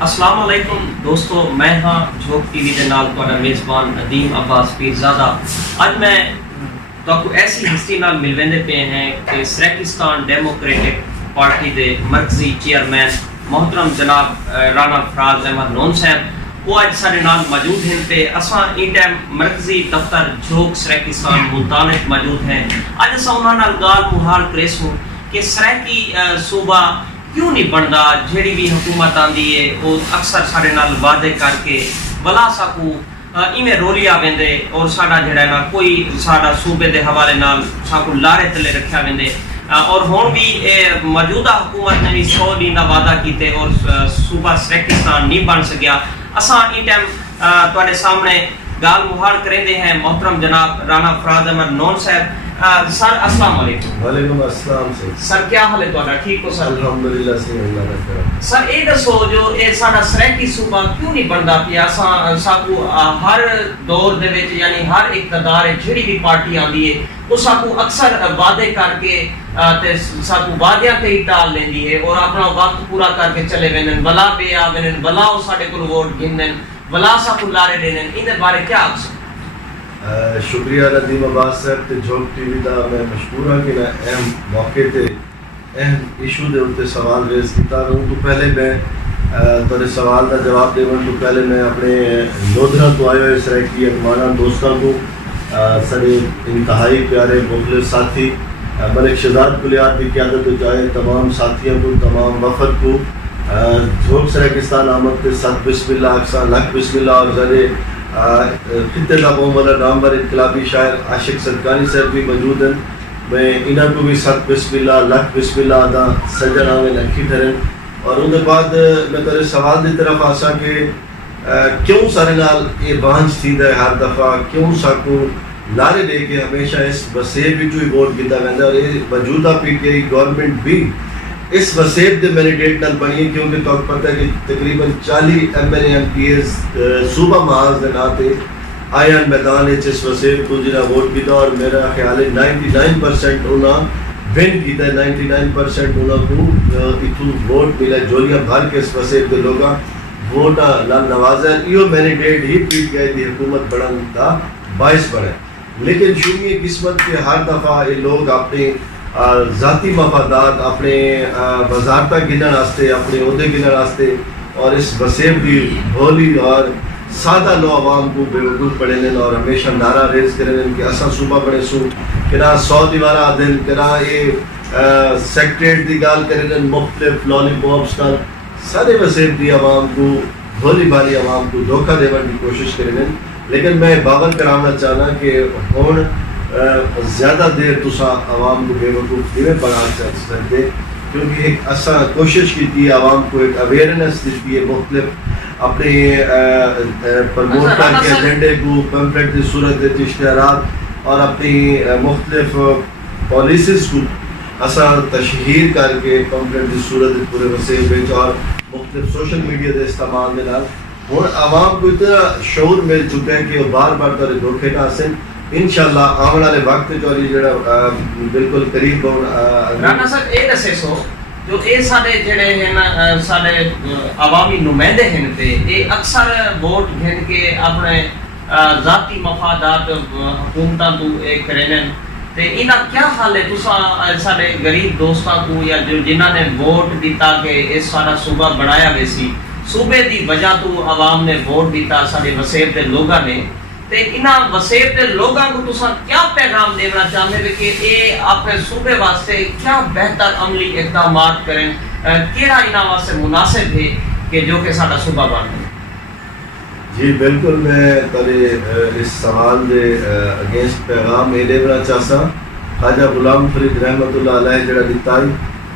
السلام علیکم دوستو، میں ہاں جھوک ٹی وی کے نال تہاڈا میزبان ندیم عباس پیرزادہ۔ اج میں تہاکوں ایسی ہستی نال ملویندے پے ہیں کہ سریکستان ڈیموکریٹک پارٹی دے مرکزی چیئرمین محترم جناب رانا فراز احمد نون صاحب وہ اج سارے نال موجود ہیں تے اساں این ٹائم مرکزی دفتر جھوک سریکستان ملتان موجود ہیں۔ اج اساں انہاں نال گال محال کریسوں کہ سریکی صوبہ کیوں نہیں بنتا، جہی بھی حکومت آتی ہے وہ اکثر سارے نال وعدے کر کے بلا سکو ایویں رولیا ویندے اور ساڈا جڑا نا کوئی ساڈا صوبے دے حوالے نال ساکو لارے تلے رکھیا ویندے اور ہن بھی موجودہ حکومت نے بھی 100 دن دا وعدہ کیتے اور صوبہ سریکستان نہیں بن سکیا۔ اساں این ٹائم تواڈے سامنے گال محال کریندے ہیں محترم جناب رانا فراز احمد نون صاحب۔ سر السلام علیکم۔ وعلیکم السلام سر، کیا حال ہے تہاڈا؟ ٹھیک ہو سر؟ الحمدللہ سے اللہ کا کرم۔ سر یہ دسو جو یہ ساڈا سریکی صوبہ کیوں نہیں بنتا پیا؟ ساکو ہر دور دے وچ یعنی ہر اقتدار جہی بھی پارٹی آندی ہے وہ ساکو اکثر وعدے کر کے تے ساکو وعدیاں تے ہی ٹال لیندی ہے اور اپنا وقت پورا کر کے چلے وینن، بلا پہ آ وینن، بلا وہ ساڈے کول ووٹ گھنن، بلا ساکو لارے دینن۔ ان دے بارے کیا آپ؟ شکریہ ندیم عباس صاحب تے جھوک ٹی وی دا میں مشکور ہاں کہ میں اہم موقع تے اہم ایشو دے اوتے سوال ریز کیتا۔ تو پہلے میں تیرے سوال دا جواب دیون تو پہلے میں اپنے لودھرا تو آئے ہوئے سریکی اکمانہ دوستاں کو سارے انتہائی پیارے مخلص ساتھی ملک شہزاد کلیات کی قیادت وچ آئے تمام ساتھیوں کو، تمام وفد کو جھوک سریکستان آمد کے ساتھ بسم اللہ اکثر لکھ بسم اللہ اور زرے خطے کا قوم والا نامور انقلابی شاعر عاشق صدقانی صاحب بھی موجود ہیں۔ میں انہاں کو بھی ست بسم اللہ لکھ بسم اللہ دا سجن آویں لکھی دھرن۔ اور ان کے بعد میں تیرے سوال دی طرف آسا کہ کیوں سارے نال یہ بانج تھی ہے ہر دفعہ، کیوں ساکو لارے لے کے ہمیشہ اس وسیب وچوں ہی ووٹ کیتا ویندا اور یہ موجودہ پی ٹی آئی گورنمنٹ بھی اس وسیب دے مینڈیٹ نال بنی ہے کیونکہ تو پتہ ہے کہ تقریباً 40 M L A M P As صوبہ محاذ دے ناتے آیا میدان اس وسیب کو جنہاں ووٹ کیتا اور میرا خیال ہے 99% انہاں ون کیتا ہے، 99% انہاں کو اتو ووٹ ملا جولیاں بھر کے اس وسیب دے لوگاں ووٹاں لال نوازا ایو mandate he P T I دی حکومت بڑھن دا باعث بڑھے۔ لیکن شومی قسمت کے ہر دفعہ یہ لوگ اپنے ذاتی مفادات اپنے وزارتہ گنن واسطے اپنے عہدے گنن واسطے اور اس وسیب کی بھولی اور سادہ لو عوام کو بے وقوف پڑے لیں اور ہمیشہ نعرہ ریز کریں کہ اساں صوبہ بڑے سو کنا 100 دیوارہ آدھن کنا یہ سیکٹریٹ دی گال کریں لیں مختلف لالی پاپس نال سارے وسیب دی عوام کو بھولی بھالی عوام کو دھوکہ دیون کی کوشش کریں لیں۔ لیکن میں باور کرانا چاہنا کہ ہون زیادہ دیر تسا عوام کو بے وقوف دیوے بنا سکتے کیونکہ ایک اسا کوشش کی تھی عوام کو ایک اویئرنس دیتی ہے مختلف اپنے پرموٹ کر کے ایجنڈے کو پمفلٹ کی صورت دیتی اشتہارات اور اپنی مختلف پالیسیز کو اسا تشہیر کر کے پمفلٹ کی صورت پورے وسیل بیچ اور مختلف سوشل میڈیا کے استعمال میں لال ہوں عوام کو اتنا شعور مل چکا ہے کہ وہ بار بار تارے دھوکے نہ حاصل انشاءاللہ آنے والے وقت جو جڑا بالکل قریب رانا صاحب یہ دسے سو جو یہ سارے جڑے ہیں سارے عوامی نمائندے ہیں تے یہ اکثر ووٹ گھن کے اپنے ذاتی مفادات حکومتاں تو کرن تے انہاں کیا حال ہے تساں سارے غریب دوستاں کو یا جو جنہاں نے ووٹ دیتا کہ اس سارا صوبہ بنایا ویسی صوبے دی وجہ تو عوام نے ووٹ دیتا سارے وسیب دے لوگاں نے تے انہاں وسیب دے لوگاں کو تساں کیا پیغام دینا چاہتے ہیں کہ اے اپنے صوبے واسطے کیا بہتر عملی اقدامات کریں، کیڑا انہاں واسطے مناسب ہے کہ جو کہ سارا صوبہ بن جائے؟ جی بالکل میں تارے اس سوال دے اگینسٹ پیغام یہ دینا چاہتا خواجہ غلام فرید رحمت اللہ علیہ جڑا دیتا ہے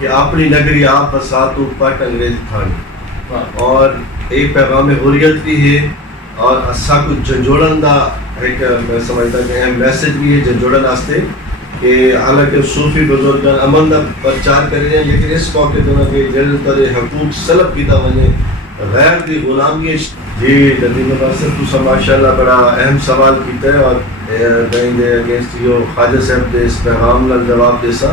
کہ اپنی نگری آپ بساتو پٹ انگریز کھانی اور ایک پیغام حریت بھی ہے اور اسا کو جنجوڑن دا ایک میں سمجھتا کہ اہم میسج بھی ہے جنجوڑن واسطے کہ حالانکہ صوفی بزرگان امن دا پرچار کریں ہیں لیکن اس موقع دونوں کہ جلد تر حقوق سلب کیتا ونے غیر دی غلامی جی ندیم عباس صاحب تو ماشاءاللہ بڑا اہم سوال کیتا ہے اور میں دے اگینسٹ یہ خواجہ صاحب دے اس پیغام نال جواب دیسا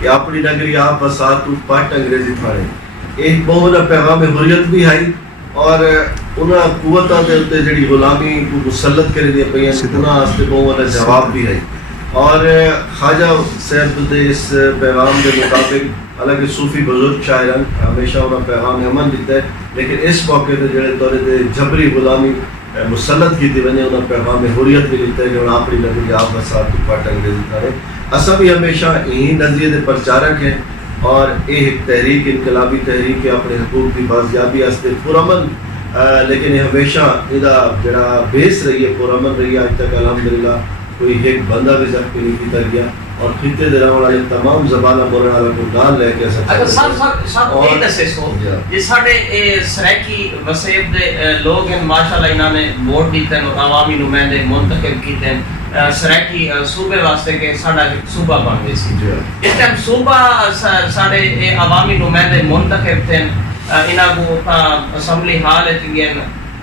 کہ اپنی نگری آپ بساتو پٹ انگریزی تھانے ایک بہت بڑا پیغام حریت بھی آئی اور انہاں قوتاں دے اوتے جڑی غلامی کو مسلط کر دی پئی انہاں واسطے بہت بڑا جواب بھی ہے. اور خواجہ صاحب دے اس پیغام کے مطابق حالانکہ صوفی بزرگ شاعران ہمیشہ انہاں پیغام امن دیتا ہے لیکن اس موقع تے جڑے طور تے جبری غلامی مسلط کی وجہ انہاں پیغام حریت بھی دیتا ہے کہ انہاں اپنی نبی آپ وسات کو پاٹ انگریزی کرے. اساں بھی ہمیشہ یہی نظریے دے پرچارک ہیں اور یہ ایک تحریک انقلابی تحریک ہے اپنے حقوق کی بازیابی واسطے پرامن لیکن یہ ہمیشہ یہ جڑا بیس رہی ہے پرامن رہی ہے. آج تک الحمدللہ کوئی ایک بندہ بھی زخمی نہیں کیتا گیا اور خطے دے رہنے والے تمام زبانہ بولنے والوں کو نال لے کے اگر سب یہ دسے سو جی ساڈے سریکی وسیب دے لوگ ہیں ماشاءاللہ انہاں نے ووٹ دیتے ہیں عوامی نمائندے منتخب کیتے ہیں سریکی صوبے واسطے کہ ساڈا صوبہ بن گئی سی. اس ٹائم صوبہ ساڈے عوامی نمائندے منتخب تھے انہاں کو اسمبلی ہال گئے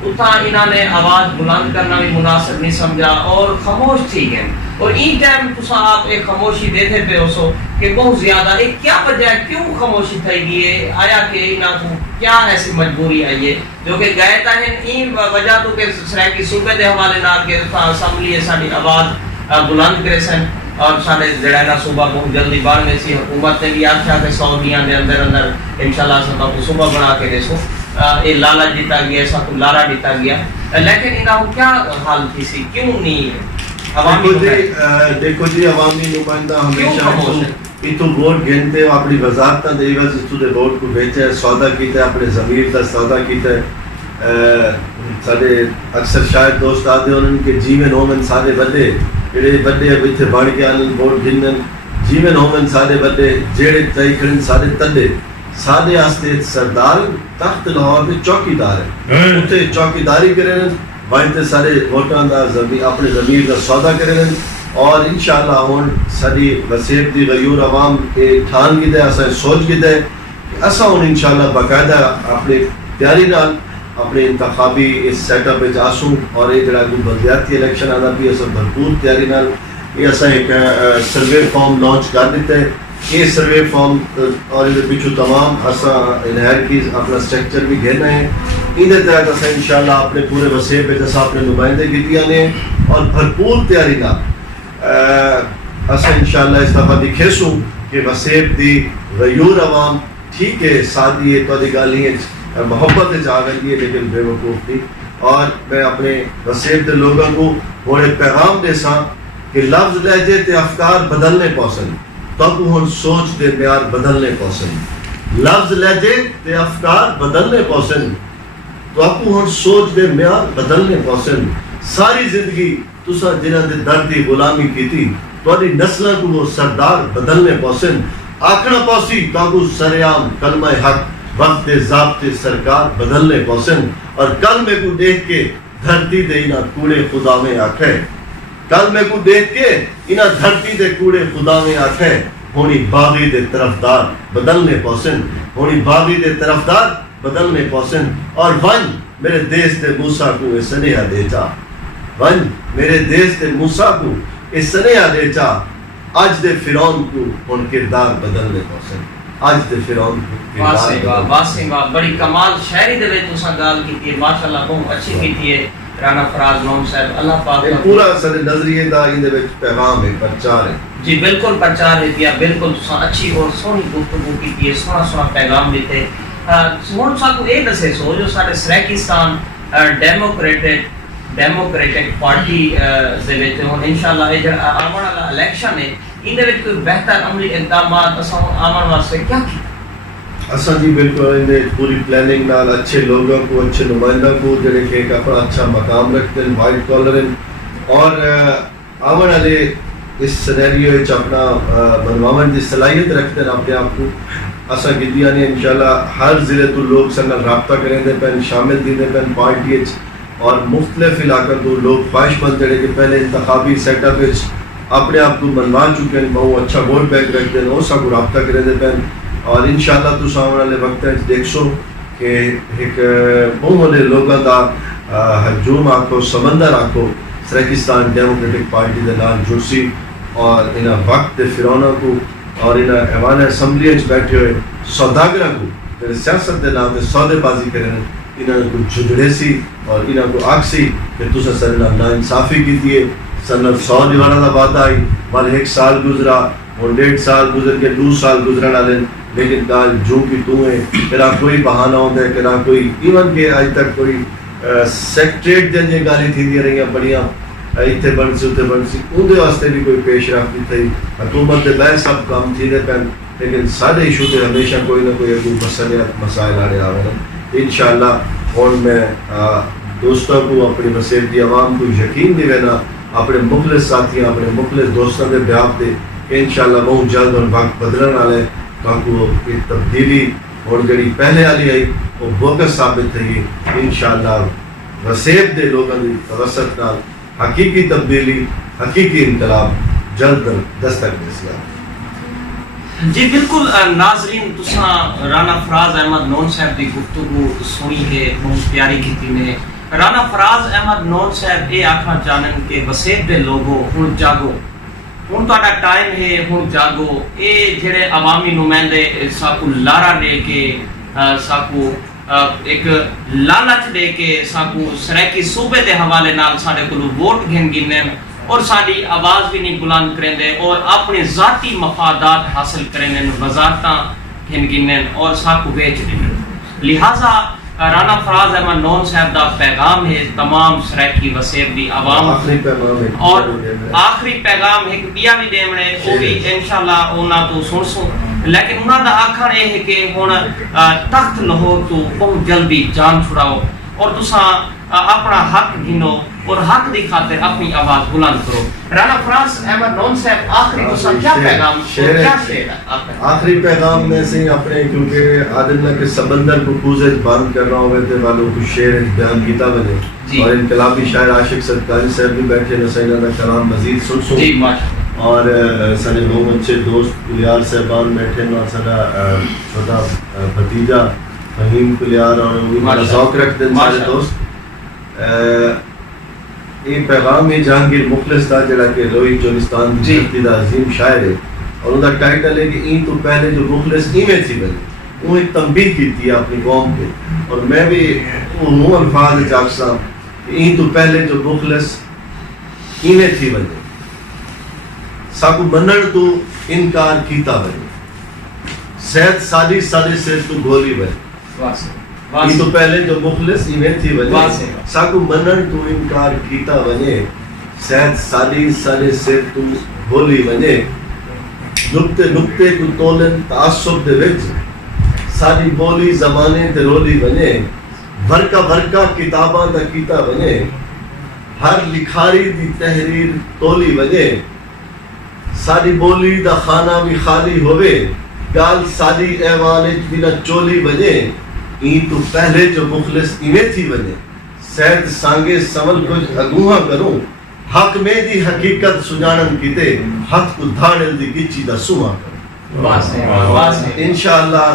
اتنا انہوں نے آواز بلند کرنا بھی مناسب نہیں سمجھا اور خاموش تھی گئے. اور این ٹائم تو آپ ایک خاموشی دیتے پہ ہو سو کہ بہت زیادہ ایک کیا وجہ ہے کیوں خاموشی تھی گئی ہے آیا کہ انہوں کو کیا ایسی مجبوری آئی ہے جو کہ گئے تھا این وجہ تو کہ سریکی صوبے دے حوالے نال کے اسمبلی ہے ساری آواز بلند کرے سن اور سارے جڑا نا صوبہ بہت جلدی بن گئی سی. حکومت نے بھی آخیا کہ 100 دیاں دے اندر اندر انشاءاللہ سب کو صوبہ بنا کے دے سو یہ لالا دیتا گیا سب کو لارا دیتا گیا لیکن انہوں کیا حال تھی سی کیوں نہیں دیکھو جی عوامی نمائندہ ہمیشہ اتو ووٹ گھنتے اپنی وزارتاں دے عوض اتو دے ووٹ کو بیچے سودا کیتا ہے اپنے ضمیر دا سودا کیتا ہے. سارے اکثر شاید دوست آدھے انہوں کے جیون ہومن سارے بڑے جڑے بڑے اتنے بڑھ کے آنن ووٹ گھنن جیون ہومن سارے بڑے جڑے چاہی کھڑن سارے تلے سادے آستے سردار تخت لاہور میں چوکیدار ہے اتنے چوکیداری کریں وائنتے سارے ووٹاں دا اپنے ضمیر دا سودا کریں اور انشاءاللہ ہون ساری وسیب دی غیور عوام کے ٹھان کی دے اساں سوچ کی دے کہ اساں ہون انشاءاللہ باقاعدہ اپنے تیاری نال اپنے انتخابی اس سیٹ اپ وچ آسوں اور یہ جڑا کوئی بلدیاتی الیکشن آنا بھی اساں بھرپور تیاری نال یہ اساں ایک سروے فارم لانچ کر دیتے ہیں. یہ سروے فارم اور یہ پیچھو تمام اساں انہیر کی اپنا سٹرکچر بھی گھیرنا ہے ان تحت اساں انشاءاللہ اپنے پورے وسیب پہ جیسا اپنے نمائندے کیتیاں نے اور بھرپور تیاری نہ اساں انشاءاللہ اس دفعہ دکھے سوں کہ وسیب دی غیور عوام ٹھیک ہے سادی ہے تو دی گالی ہے محبت جا گئی ہے لیکن بے وقوف تھی. اور میں اپنے وسیب دے لوگوں کو بڑے پیغام دے ساں کہ لفظ لہجے تے افکار بدلنے پوسن تو ہن سوچ دے معیار بدلنے پوسن لفظ لہجے تے افکار بدلنے پوسن تو ہن سوچ دے معیار بدلنے پوسن. ساری زندگی تساں جنہاں دے درد دی غلامی کیتی تہاڈی نسلاں کو وہ سردار بدلنے پوسن آکھنا پوسی تو سریام کلمہ حق وقت ضابطے سرکار بدلنے پوسن. اور کلمے کو دیکھ کے دھرتی دے انہاں کوڑے خدا میں آکھے کلمے کو دیکھ کے انہاں دھرتی دے کوڑے خدا میں آکھے ہونی باغی دے طرفدار بدلنے پوسن ہونی باغی دے طرفدار بدلنے پوسن. اور ون میرے دیس دے موسیٰ کو اس سنیہ دے جا ون میرے دیس دے موسیٰ کو اس سنیہ دے جا آج دے فرعون کو ان کردار بدلنے پوسن آج دے فرعون کو واسم بڑی کمال شاعری دے وچ تساں گال کیتی ہے ماشاءاللہ بہت اچھی کیتی ہے رانا فراز نوم صاحب اللہ پاک پورا سارے نظریے دا ان دے وچ پیغام ہے پرچار ہے جی بالکل پرچار ہے دیا بالکل تساں اچھی اور سونی گفتگو کیتی ہے سونا پیغام دیتے ہن سا کو اے دسے سو جو سارے سریکستان ڈیموکریٹک پارٹی دے وچ ہن انشاءاللہ اے جڑا آون والا الیکشن ہے ان دے وچ کوئی بہتر عملی اقدامات اساں آون واسطے کیا کیتا اساں جی بالکل ان پوری پلاننگ نال اچھے لوگوں کو اچھے نمائندوں کو جڑے کہ ایک اپنا اچھا مقام رکھتے ہیں وائٹ کالر اور آون والے اس سینیریو وچ اپنا بنواون دی صلاحیت رکھتے ہیں اپنے آپ کو اساں گدیاں نے انشاءاللہ ہر ضلع تو لوگ سن رابطہ کریں دے پن شامل دیندے پن پارٹی وچ اور مختلف علاقوں تو لوگ خواہش مند جڑے کہ پہلے انتخابی سیٹ اپ وچ اپنے آپ کو منوا چکے ہیں بہت اچھا ووٹ بینک رکھتے ہیں اس کو رابطہ کریں دے پن اور انشاءاللہ تو آنے والے وقت دیکھ سو کہ ایک بہت بڑے لوگوں کا ہجوم آکھو سمندر آکھو سریکستان ڈیموکریٹک پارٹی دے نال جڑسی اور انہاں وقت دے فرعوناں کو اور انہاں ایوان اسمبلی وچ بیٹھے ہوئے سوداگراں کو سیاست دے نام تے سودے بازی کرن انہوں کو جھگڑے سی اور انہوں کو آگ سی کہ تسا سارے نال نا انصافی کی دیے سن 100 دیوارہ دا وعدہ آئی وال 1 سال گزرا اور 1.5 سال گزر کے 2 سال گزرن والے لیکن کال جو کہ تو ہے تیرا کوئی بہانہ ہوتا ہے تیرا کوئی ایون کہ آج تک کوئی سیکٹریٹ دن یہ گالی تھی دی رہی ہیں بڑیاں اتنے بن سی اتنے بن سی اندھے واسطے بھی کوئی پیش رفتی تھی حکومت دے بہر سب کام تھی دے پہن لیکن سارے ایشو تے ہمیشہ کوئی نہ کوئی اگو مسائل آنے آگے انشاءاللہ اور میں دوستوں کو اپنی مسیح دی عوام کو یقین دی رہنا اپنے مخلص ساتھیاں اپنے مخلص دوستوں دے بیاب دے کہ انشاءاللہ بہت جلد اور وقت بدلن والے تاکہ ایک تبدیلی اور جڑی پہلے والی آئی وہ بوگس ثابت تھی انشاءاللہ وسیب دے لوگوں دی توسط نال حقیقی تبدیلی حقیقی انقلاب جلد دستک دے سیا. جی بالکل ناظرین تساں رانا فراز احمد نون صاحب دی گفتگو سنی ہے بہت پیاری کیتی نے. رانا فراز احمد نون صاحب یہ آکھنا چاہن کہ وسیب دے لوگو ہن جاگو ہن تہاڈا ٹائم ہے ہن جاگو. اے جڑے عوامی نمائندے ساکو لارا لے کے ساکو ایک لالچ دے کے ساکو سرائکی صوبے دے حوالے نال ساڈے کولو ووٹ گھن گنن اور ساری آواز بھی نہیں بلند کریں دے اور اپنے ذاتی مفادات حاصل کریں وزارتاں گھن گنن اور ساکو بیچ دیں. لہٰذا رانا فراز احمد نون صاحب دا پیغام ہے تمام سرائکی وسیب دی عوام اور آخری پیغام ایک بیا بھی دیمنے وہ بھی انشاءاللہ اونا تو سن سو لیکن انہاں دا آکھن یہ ہے کہ ہن تخت لاہور تو بہت جلدی جان چھڑاؤ اور تساں اپنا حق گھنو اور حق دی خاطر اپنی آواز بلند کرو. رانا فراز احمد نون صاحب آخری تساں کیا پیغام کیا شعر آخری پیغام میں سے اپنے کیونکہ عادلہ کے سمندر کو کوزے بند کر رہا ہوئے تھے والوں کو شعر بیان کیتا بنے اور انقلابی شاعر عاشق صدقاری صاحب بھی بیٹھے نسائنہ دا کلام مزید سن سو اور سارے بہت اچھے دوست کلیار صاحبان بیٹھے اور سارا چھوٹا بھتیجا فہیم کلیار اور وہ ذوق رکھ دیں سارے دوست. یہ پیغام ہی جہانگیر مخلص تھا جڑا کہ لوہی چولستان کی دھرتی دا عظیم شاعر ہے اور ان کا ٹائٹل ہے کہ این تو پہلے جو مخلص ایویں تھی بنے وہ ایک تنبیہ کی تھی اپنی قوم پہ اور میں بھی وہ الفاظ چاکسا کہ این تو پہلے جو مخلص ایویں تھی بنے ساکو منن تو انکار کیتا بنے سید سالی سالی سے تو گولی بنے یہ تو پہلے جو مخلص ایویں تھی بنے ساکو منن تو انکار کیتا بنے سید سالی سالی سے تو گولی بنے نکتے نکتے کو تولن تعصب دے وچ ساری بولی زمانے تے رولی بنے ورکا ورکا کتاباں دا کیتا بنے ہر لکھاری دی تحریر تولی بنے ساری بولی دا خانہ بھی خالی ہوئے گال ساری ایوان بنا چولی بنے این تو پہلے جو مخلص ایویں تھی بنے سید سانگے سمل کچھ اگوہاں کروں حق میں دی حقیقت سجانن کیتے حق کو دھاڑل دی گچی دا سوہاں کروں. انشاءاللہ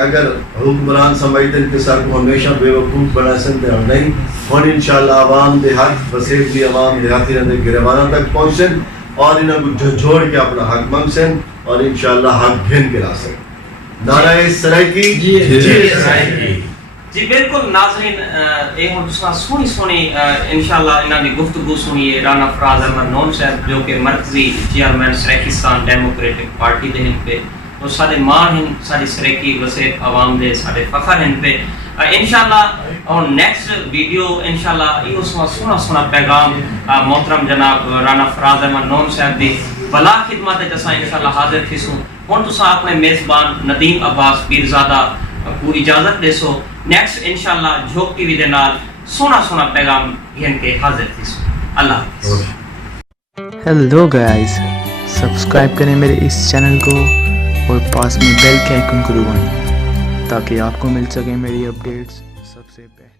اگر حکمران سمجھتے انتصار کو ہمیشہ بے وقوف بنا سکتے ہیں نہیں اور انشاءاللہ عوام دے حق وسیب دی عوام دیہاتی رہنے گریوانہ تک پہنچیں اور انہوں کو جھنجھوڑ کے اپنا حق مانگ سیں اور انشاءاللہ حق گھن کے لا سیں. نعرہ سرائکی جی بالکل ناظرین یہ ہوں تساں سونی سونی انشاءاللہ انہاں دی گفتگو سنیے رانا فراز احمد نون صاحب جو کہ مرکزی چیئرمین سرائکستان ڈیموکریٹک پارٹی دے ہن پہ اور سارے مان ہن ساری سرائکی وسیب عوام دے سارے فخر ہن پہ انشاءاللہ اور نیکسٹ ویڈیو انشاءاللہ یہ سونا سونا پیغام محترم جناب رانا فراز احمد نون صاحب دی بلا خدمت جسا انشاءاللہ حاضر تھیسوں ہوں تساں اپنے میزبان ندیم عباس پیرزادہ کو اجازت دے سو نیکسٹ انشاءاللہ جھوک ٹی وی دے نال سونا سونا پیغام گھن کے حاضر تھیسوں. اللہ حافظ. ہیلو گائز سبسکرائب کریں میرے اس چینل کو اور پاس میں بیل کے آئیکن کو دبائیں تاکہ آپ کو مل سکیں میری اپڈیٹس سب سے پہلے.